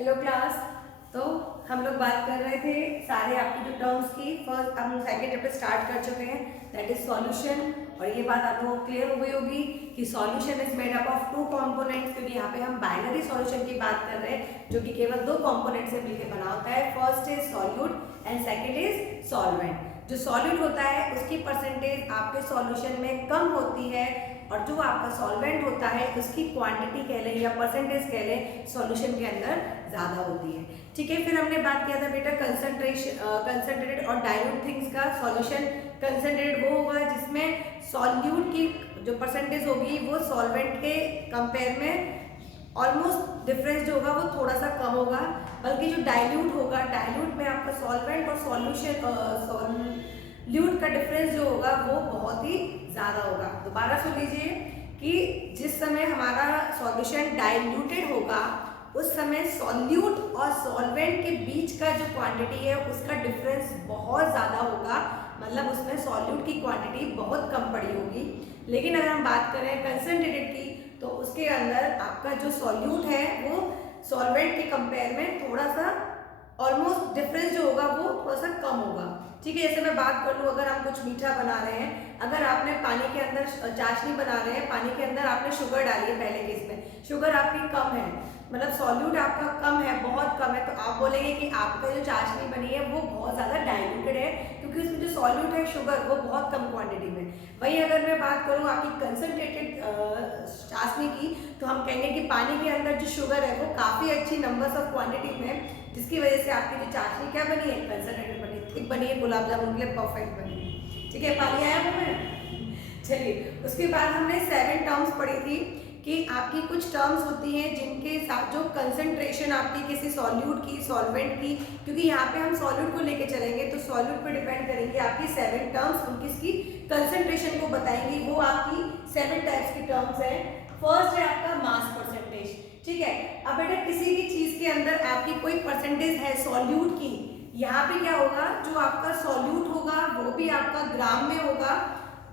Hello class. तो हम लोग बात कर रहे थे सारे आपकी जो टर्म्स की। फर्स्ट हम सेकेंड चैप्टर स्टार्ट कर चुके हैं, दैट इज सॉल्यूशन। और ये बात आप लोगों को क्लियर हो गई होगी कि solution is made up of two components, क्योंकि यहाँ पे हम बाइनरी सॉल्यूशन की बात कर रहे हैं जो कि केवल दो कंपोनेंट से मिलकर बना होता है। First is solute and second is solvent. जो सॉल्यूट होता है उसकी परसेंटेज आपके सॉल्यूशन में कम होती है, और जो आपका सॉल्वेंट होता है उसकी क्वांटिटी कह लें या परसेंटेज कह लें सॉल्यूशन के अंदर ज़्यादा होती है। ठीक है, फिर हमने बात किया था बेटा कंसंट्रेटेड और डाइल्यूट थिंग्स का। सॉल्यूशन कंसंट्रेटेड वो होगा जिसमें सॉल्यूट की जो परसेंटेज होगी वो सॉल्वेंट के कंपेयर में ऑलमोस्ट डिफरेंस जो होगा वो थोड़ा सा कम होगा। बल्कि जो डाइल्यूट होगा, डाइल्यूट में आपका सॉल्वेंट और सॉल्यूट का डिफरेंस जो होगा वो बहुत ही ज़्यादा होगा। दोबारा सुन लीजिए कि जिस समय हमारा सॉल्यूशन डाइल्यूटेड होगा उस समय सॉल्यूट और सॉल्वेंट के बीच का जो क्वांटिटी है उसका डिफरेंस बहुत ज़्यादा होगा, मतलब उसमें सॉल्यूट की क्वांटिटी बहुत कम पड़ी होगी। लेकिन अगर हम बात करें कंसंट्रेटेड की तो उसके अंदर आपका जो सॉल्यूट है वो सॉल्वेंट के कंपेयर में थोड़ा सा ऑलमोस्ट डिफरेंस जो होगा वो थोड़ा सा कम होगा। ठीक है, जैसे मैं बात कर लूँ, अगर हम कुछ मीठा बना रहे हैं, अगर आपने पानी के अंदर चाशनी बना रहे हैं, पानी के अंदर आपने शुगर डाली है, पहले केस में शुगर आपकी कम है, मतलब सॉल्यूट आपका कम है, बहुत कम है, तो आप बोलेंगे कि आपका जो चाशनी बनी है वो बहुत ज़्यादा डाइल्यूटेड है, क्योंकि उसमें जो सॉल्यूट है शुगर वो बहुत कम क्वांटिटी में। वहीं अगर मैं बात करूँ आपकी कंसनट्रेटेड चाशनी की, तो हम कहेंगे कि पानी के अंदर जो शुगर है वो काफ़ी अच्छी नंबर्स ऑफ क्वांटिटी में, जिसकी वजह से आपकी जो चाशनी क्या बनी है, कंसनट्रेटेड बनी, थिक बनी है, गुलाब जामुन के लिए परफेक्ट बनी है। ठीक है, पानी आया हमें। चलिए, उसके बाद हमने 7 टर्म्स पढ़ी थी कि आपकी कुछ टर्म्स होती हैं जिनके साथ जो कंसंट्रेशन आपकी किसी सॉल्यूट की, सॉल्वेंट की, क्योंकि यहाँ पे हम सॉल्यूट को लेके चलेंगे तो सॉल्यूट पे डिपेंड करेंगे आपकी 7 टर्म्स, उनकी इसकी कंसंट्रेशन को बताएंगी। वो आपकी 7 टाइप्स की टर्म्स हैं। फर्स्ट है आपका मास परसेंटेज। ठीक है, अब बेटा किसी भी चीज के अंदर आपकी कोई परसेंटेज है सॉल्यूट की, यहाँ पे क्या होगा, जो आपका सॉल्यूट होगा वो भी आपका ग्राम में होगा,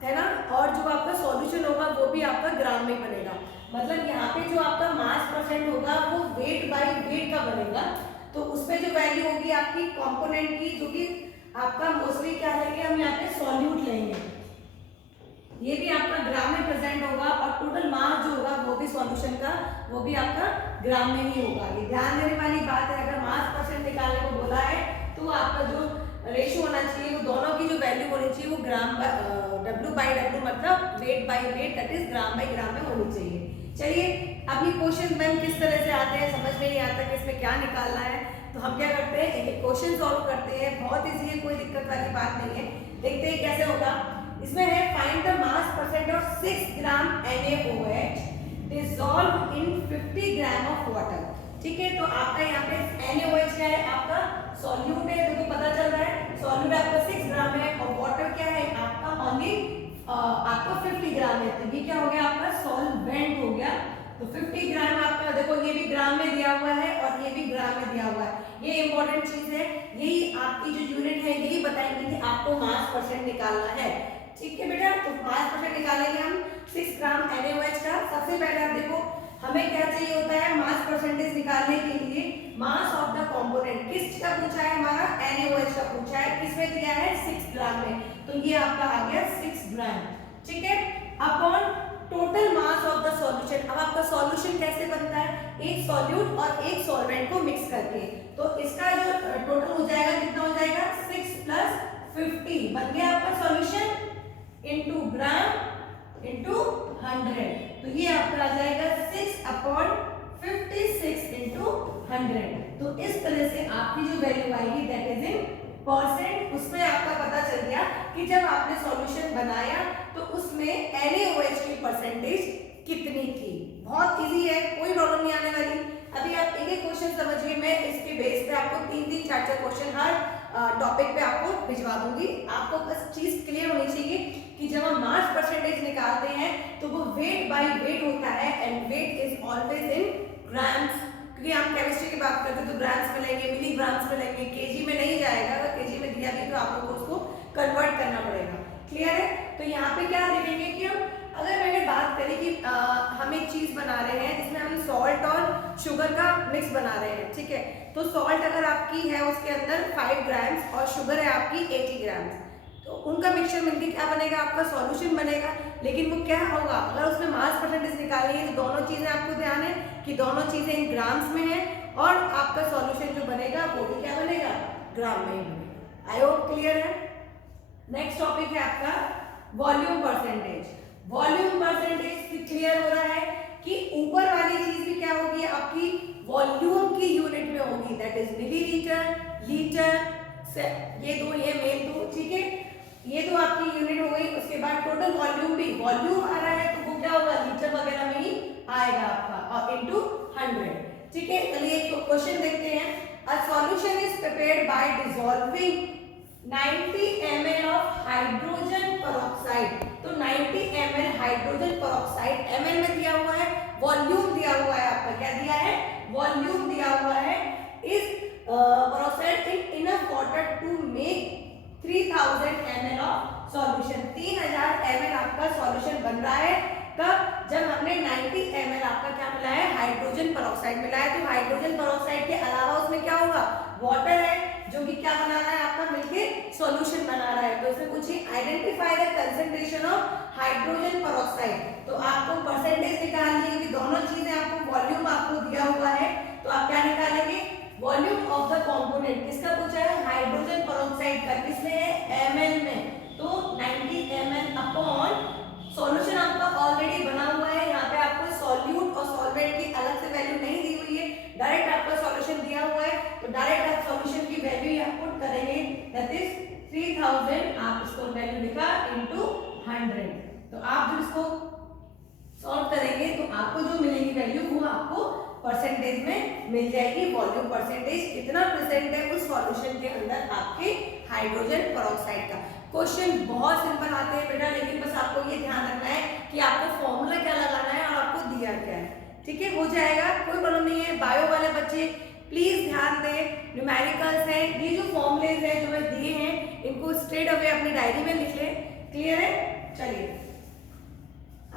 है ना, और जो आपका सॉल्यूशन होगा वो भी आपका ग्राम में बनेगा। मतलब यहाँ पे जो आपका मास परसेंट होगा वो वेट बाय वेट का बनेगा, तो उसमें जो वैल्यू होगी आपकी कंपोनेंट की, जो कि आपका मोस्टली क्या लेंगे हम यहाँ पे सॉल्यूट लेंगे, ये भी आपका ग्राम में प्रेजेंट होगा, और टोटल मास जो होगा वो भी सॉल्यूशन का वो भी आपका ग्राम में ही होगा। ये ध्यान देने वाली बात है, अगर मास परसेंट निकालने को बोला है तो आपका जो रेशियो होना चाहिए वो दोनों की जो वैल्यू होनी चाहिए वो ग्राम W बाई W, मतलब weight by weight, that is gram by gram में होनी चाहिए। चलिए, अब ये क्वेश्चन मैम किस तरह से आते हैं, समझ में नहीं आता कि इसमें क्या निकालना है, तो हम क्या करते हैं, एक क्वेश्चन सॉल्व करते हैं। बहुत ईजी है, कोई दिक्कत वाली बात नहीं है। देखते हैं कैसे होगा। इसमें है find the mass percent of 6 gram NaOH dissolve in 50 gram of water. ठीक है, तो आपका यहाँ पे NaOH क्या है, आपका सॉल्यूट है, देखो पता चल रहा है सॉल्यूट आपका 6 ग्राम है, और वाटर क्या है आपका ओनली आपका 50 ग्राम है, तो ये क्या हो गया आपका सॉल्वेंट हो गया। तो 50 ग्राम आपका, देखो ये भी ग्राम में दिया हुआ है और ये भी ग्राम में दिया हुआ है, ये इंपॉर्टेंट चीज है, यही आपकी जो यूनिट है यही बताएंगे कि आपको मास परसेंट निकालना है। ठीक है बेटा, तो मास परसेंट निकालेंगे हम 6 ग्राम NaOH का। सबसे पहले आप देखो हमें क्या चाहिए होता है मास परसेंटेज निकालने के लिए, मास ऑफ द कंपोनेंट। किस का पूछा है, हमारा NaOH का पूछा है, किसमें दिया है 6 ग्राम में, तो ये आपका आ गया 6 ग्राम। ठीक है, upon total mass of the solution. अब आपका सॉल्यूशन कैसे बनता है, एक सॉल्यूट और एक सॉल्वेंट को मिक्स करके, तो इसका जो टोटल हो जाएगा कितना हो जाएगा 6 प्लस 50, बन गया आपका सॉल्यूशन इनटू ग्राम इनटू 100, तो ये आपका आ जाएगा 6 अपॉन 56 इनटू 100। तो इस तरह से आपकी जो वैल्यू आएगी दैट इज इन परसेंट, उसमें आपका पता चल गया कि जब आपने सॉल्यूशन बनाया तो उसमें NaOH की परसेंटेज कितनी थी। बहुत इजी है, कोई प्रॉब्लम नहीं आने वाली। अभी आप एक एक क्वेश्चन समझिए, मैं इसके बेस पे आपको 3-3 4-4 क्वेश्चन हर टॉपिक पे आपको भिजवा दूंगी। आपको बस चीज क्लियर होनी चाहिए कि जब हम मास परसेंटेज निकालते हैं तो वो वेट बाय वेट होता है, and weight is always in grams, क्योंकि हम केमिस्ट्री की बात करते हैं तो ग्राम्स में लेंगे, मिलीग्राम्स में लेंगे, केजी में नहीं जाएगा। अगर केजी में दिया भी तो आप लोगों को उसको कन्वर्ट करना पड़ेगा। क्लियर है, तो यहाँ पे क्या देखेंगे कि हम अगर मैंने बात करी कि हम एक चीज बना रहे हैं जिसमें हम सॉल्ट और शुगर का मिक्स बना रहे हैं, ठीक है। तो सॉल्ट अगर आपकी है उसके अंदर 5 ग्राम्स और शुगर है आपकी 80 ग्राम्स, तो उनका मिक्सचर मिलकर क्या बनेगा, आपका सॉल्यूशन बनेगा। लेकिन वो क्या होगा, अगर उसमें मास परसेंटेज निकालनी है तो दोनों चीजें आपको ध्यान है कि दोनों चीजें इन ग्राम्स में है और आपका सॉल्यूशन जो बनेगा वो भी क्या बनेगा, ग्राम में ही बनेगा। आई होप क्लियर है। नेक्स्ट टॉपिक है आपका volume percentage. Volume percentage clear हो रहा है कि ऊपर वाली चीज भी क्या होगी, आपकी वॉल्यूम की यूनिट में होगी, दैट इज मिलीलीटर, लीटर, ये मेन दो, ठीक है, ये तो आपकी यूनिट हो गई। उसके बाद टोटल वॉल्यूम भी, वॉल्यूम आ रहा है तो वो क्या होगा, लीटर वगैरह में ही आएगा आपका, और इनटू 100, ठीक है। चलिए एक क्वेश्चन देखते हैं। A solution is prepared by dissolving 90 ml of hydrogen peroxide. तो 90 ml हाइड्रोजन पेरोक्साइड ml में दिया हुआ है, वॉल्यूम दिया हुआ है आपका, क्या दिया है, वॉल्यूम दिया हुआ है। इस peroxide in enough water to make 3000 ml of solution. 3000 ml आपका सॉल्यूशन बन रहा है कब, जब हमने 90 ml आपका क्या मिला है, हाइड्रोजन पेरोक्साइड मिला है। तो हाइड्रोजन पेरोक्साइड के अलावा उसमें क्या होगा, वाटर है जो कि क्या बना रहा है आपका, मिलके सॉल्यूशन बना रहा है। तो इसमें पूछिए identify the concentration of hydrogen peroxide. तो आपको परसेंटेज निकालनी है कि दोनों चीजें आपको, वॉल्यूम आपको दिया हुआ है तो आप क्या निकालेंगे, वॉल्यूम ऑफ द कंपोनेंट। किसका पूछा है, हाइड्रोजन पेरोक्साइड का, किसमें है, ml में। तो 90 ml अपॉन सॉल्यूशन आपका ऑलरेडी बना हुआ है, यहाँ पे आपको सॉल्यूट और सॉल्वेंट की अलग से वैल्यू नहीं दी हुई है, डायरेक्ट आपका सॉल्यूशन दिया हुआ है। तो डायरेक्ट आप सॉल्यूशन की वैल्यू यहाँ पुट करेंगे, दैट इज 3000, आप इसको वैल्यू लिखा इनटू 100। तो आप जब इसको सॉल्व करेंगे तो आपको जो मिलेगी वैल्यू वो आपको परसेंटेज में मिल जाएगी। वॉल्यूम परसेंटेज कितना प्रेजेंट है उस सॉल्यूशन के अंदर आपके हाइड्रोजन पेरोक्साइड का। क्वेश्चन बहुत सिंपल आते हैं बेटा, लेकिन बस आपको ये ध्यान रखना है कि आपको फॉर्मूला क्या लगाना है और आपको दिया क्या है, ठीक है, हो जाएगा, कोई प्रॉब्लम नहीं है। बायो वाले बच्चे प्लीज ध्यान दें, न्यूमेरिकल्स हैं, ये जो फॉर्मूलेज हैं जो मैं दिए हैं इनको स्ट्रेट अवे अपनी डायरी में लिख लें। क्लियर है, चलिए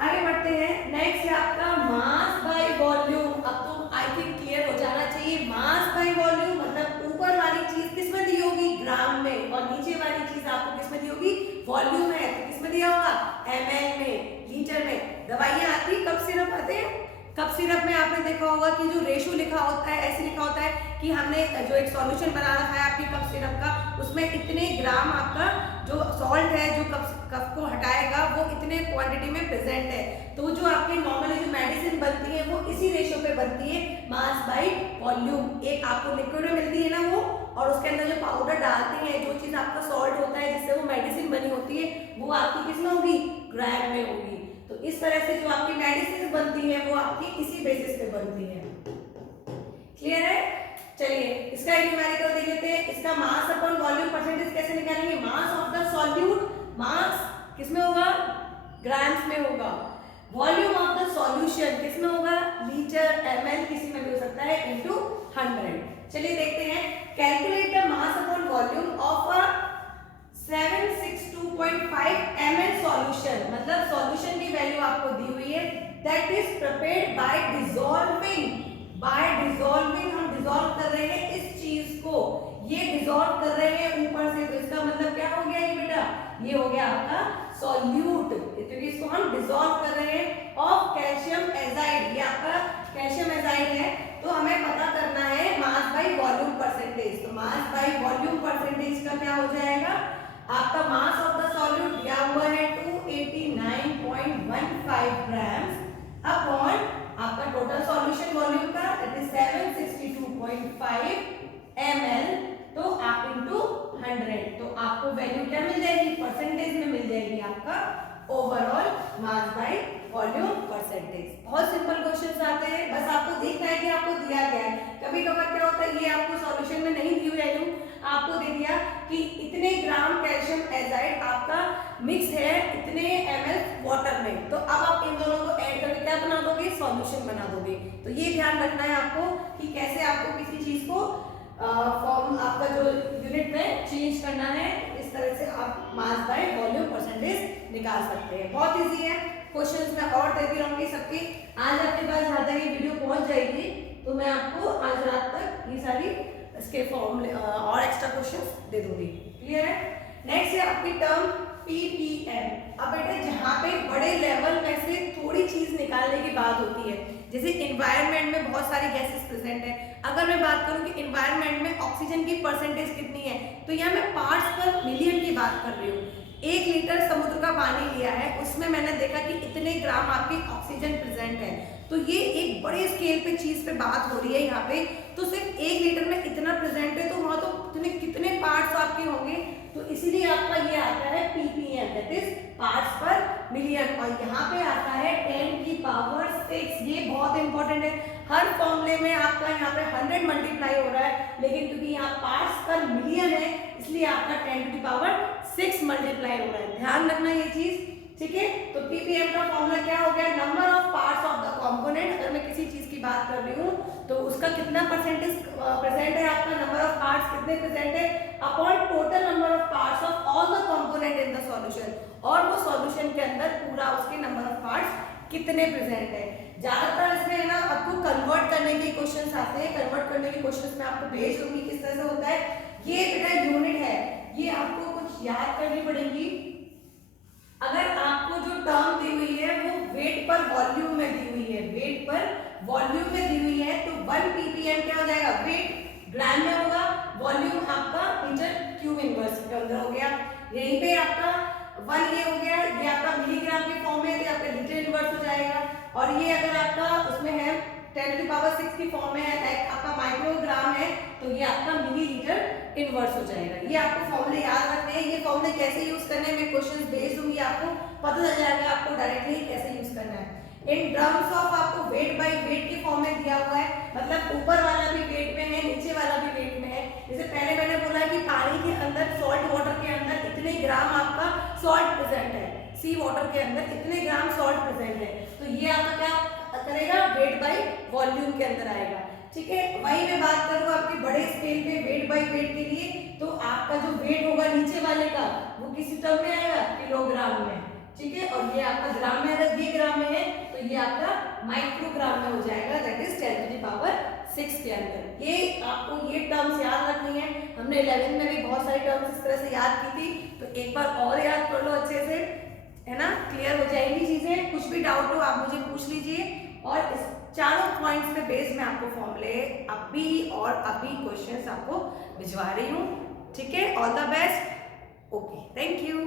आगे बढ़ते हैं। नेक्स्ट है आपका मास बाय वॉल्यूम। अब तो आई थिंक क्लियर हो जाना चाहिए, मास बाय वॉल्यूम मतलब ऊपर वाली चीज किसमें दी होगी, ग्राम में, और नीचे वाली चीज आपको किसमें दी होगी, वॉल्यूम है तो किसमें दिया होगा, ml में, लीटर में। दवाइयां आती कप सिरप आते हैं, कप सिरप में आपने देखा होगा कि जो रेशो लिखा होता है, ऐसे लिखा होता है कि हमने जो एक सॉल्यूशन बना रखा है आपकी कप सिरप का, उसमें इतने ग्राम आपका जो सॉल्ट है जो कप को हटाएगा वो इतने क्वांटिटी में प्रेजेंट है। तो जो आपके नॉर्मली जो मेडिसिन बनती है वो इसी रेशो पे बनती है, मास बाय वॉल्यूम। एक आपको लिक्विड में मिलती है ना वो, और उसके अंदर जो पाउडर डालते हैं, जो चीज आपका सॉल्ट होता है जिससे वो मेडिसिन बनी होती है, वो आपकी किसमें होगी, ग्राम में होगी। तो इस तरह से जो आपकी मेडिसिन बनती है वो आपकी इसी बेसिस पे बनती है। क्लियर है, चलिए इसका एक न्यूमेरिकल देख लेते हैं। इसका मास अपॉन वॉल्यूम परसेंटेज कैसे निकालेंगे, मास ऑफ द सॉल्यूट, मास किसमें होगा, ग्राम्स में होगा। वॉल्यूम ऑफ द सॉल्यूशन किसमें होगा, लीटर, ml, किसी में भी हो सकता है, इनटू 100। चलिए देखते हैं, calculate the mass upon volume of a 762.5 ml solution. मतलब सॉल्यूशन की वैल्यू आपको दी हुई है, that is prepared by dissolving. Bye dissolving हम डिसॉल्व कर रहे हैं इस चीज को, ये डिसॉल्व कर रहे हैं ऊपर से, तो इसका मतलब क्या हो गया ये बेटा, ये हो गया आपका सॉल्यूट, क्योंकि इसको हम डिसॉल्व कर रहे हैं ऑफ कैल्शियम एजाइड। ये आपका कैल्शियम एजाइड है, तो हमें पता करना है मास बाय वॉल्यूम परसेंटेज। तो मास बाय वॉल्यूम परसेंटेज का क्या हो जाएगा, आपका मास ऑफ द सॉल्यूट दिया हुआ है 289.15 ग्राम्स अपॉन आपका टोटल सॉल्यूशन वॉल्यूम का दैट इज 762.5 ml, तो आप इनटू 100, तो आपको वैल्यू क्या मिल जाएगी, परसेंटेज में मिल जाएगी आपका overall mass by volume percentage. बहुत सिंपल क्वेश्चंस आते हैं, बस आपको देखना है कि आपको दिया गया है। कभी कभार क्या होता है, ये आपको सॉल्यूशन में नहीं दी हुई वैल्यू, आपको दे दिया कि इतने ग्राम कैल्शियम एजाइड आपका मिक्स है इतने ml वाटर में, तो अब आप इन दोनों को ऐड करके क्या बना दोगे, सॉल्यूशन बना दोगे। तो ये ध्यान रखना है आपको कि कैसे आपको किसी चीज को फॉर्म आपका जो यूनिट में चेंज करना है, इस तरह से आप मास बाय वॉल्यूम परसेंटेज निकाल सकते हैं। बहुत इजी है, क्वेश्चंस मैं और देती रहूंगी सबके। आज आपके पास जहाँ तक ये वीडियो पहुंच जाएगी तो मैं आपको आज ये सारी इसके फॉर्मूले और एक्स्ट्रा क्वेश्चंस दे दूंगी। क्लियर है? नेक्स्ट है आपकी टर्म ppm। अब बेटा जहाँ पे बड़े लेवल में से थोड़ी चीज निकालने की बात होती है, जैसे इन्वायरमेंट में बहुत सारी गैसेस प्रेजेंट है, अगर मैं बात करूं कि इन्वायरमेंट में ऑक्सीजन की परसेंटेज कितनी है, तो यहाँ मैं पार्ट्स पर मिलियन की बात कर रही हूँ। 1 लीटर समुद्र का पानी लिया है, उसमें मैंने देखा कि इतने ग्राम आपकी ऑक्सीजन प्रेजेंट है, तो ये एक बड़े स्केल पे चीज पे बात हो रही है यहाँ पे। तो सिर्फ 1 लीटर में इतना प्रेजेंट है, तो वहां तो कितने पार्ट्स आपके होंगे, तो इसीलिए आपका ये आता है ppm, दैट इज पार्ट्स पर मिलियन। और यहाँ पे आता है 10 की पावर 6, ये बहुत इंपॉर्टेंट है। हर फॉर्मूले में आपका यहाँ पे 100 मल्टीप्लाई हो रहा है, लेकिन क्योंकि यहाँ पार्ट्स पर मिलियन है, इसलिए आपका 10 की पावर 6 मल्टीप्लाई हो रहा है। ध्यान रखना ये चीज, ठीक है। तो ppm का फॉर्मूला क्या हो गया, number of parts of the component. अगर मैं किसी चीज की बात कर रही हूँ तो उसका कितना परसेंटेज प्रेजेंट है, आपका नंबर ऑफ पार्ट्स कितने प्रेजेंट है, upon total number of parts of all the component in the solution, और वो सॉल्यूशन के अंदर पूरा उसके नंबर ऑफ पार्ट्स कितने प्रेजेंट है। ज्यादातर इसमें है ना आपको कन्वर्ट करने के क्वेश्चंस आते हैं, कन्वर्ट करने के क्वेश्चंस मैं आपको भेज दूंगी किस तरह से होता है। ये बेटा यूनिट है, ये आपको कुछ याद करनी पड़ेगी। अगर आपको जो टर्म दी हुई है वो वेट पर वॉल्यूम में दी हुई है, वेट पर वॉल्यूम में दी हुई है, तो 1 ppm क्या हो जाएगा, वेट ग्राम में होगा, वॉल्यूम आपका मीटर क्यूब इनवर्स के अंदर हो गया। यहीं पे आपका 1 ये हो गया, ये आपका मिलीग्राम के फॉर्म में, तो आपका लीटर इनवर्स हो जाएगा। और ये अगर आपका उसमें है 10 की पावर 6 की फॉर्म में है, आपका माइक्रोग्राम है, तो ये आपका मिलीलीटर इनवर्स हो जाएगा। ये आपको फॉर्मूले याद रखने हैं। ये फॉर्मूले कैसे यूज करने हैं मैं क्वेश्चंस भेज दूंगी, आपको पता चल जाएगा आपको डायरेक्टली कैसे यूज करना है। इन टर्म्स ऑफ आपको वेट बाय वेट के फॉर्म में दिया हुआ है, मतलब ऊपर वाला भी वेट में है, नीचे वाला भी वेट में है। जैसे पहले मैंने बोला कि पानी के अंदर, सॉल्ट वाटर के अंदर इतने ग्राम आपका सॉल्ट प्रेजेंट है, सी वाटर के अंदर इतने ग्राम सॉल्ट प्रेजेंट है, तो ये आपका क्या करेगा, वेट बाय वॉल्यूम के अंदर आएगा। ठीक है, वही मैं बात करूँ आपके बड़े स्केल पे वेट बाय वेट के लिए, तो आपका जो वेट होगा नीचे वाले का वो किसी टर्म में आएगा, किलोग्राम में। ठीक है, और ये आपका ग्राम में, अगर ये ग्राम में है तो ये आपका माइक्रोग्राम में हो जाएगा, दैट इज 10 की पावर 6 के अंदर। ये आपको ये टर्म्स याद रखनी है। हमने 11th में भी बहुत सारी टर्म्स इस तरह से याद की थी, तो एक बार और याद कर लो अच्छे से, है ना, क्लियर हो जाएंगी चीजें। कुछ भी डाउट हो आप मुझे पूछ लीजिए, और इस चारों पॉइंट्स पे बेस में आपको फॉर्मूले अभी और अभी क्वेश्चंस आपको भिजवा रही हूँ। ठीक है, all the best, okay, thank you.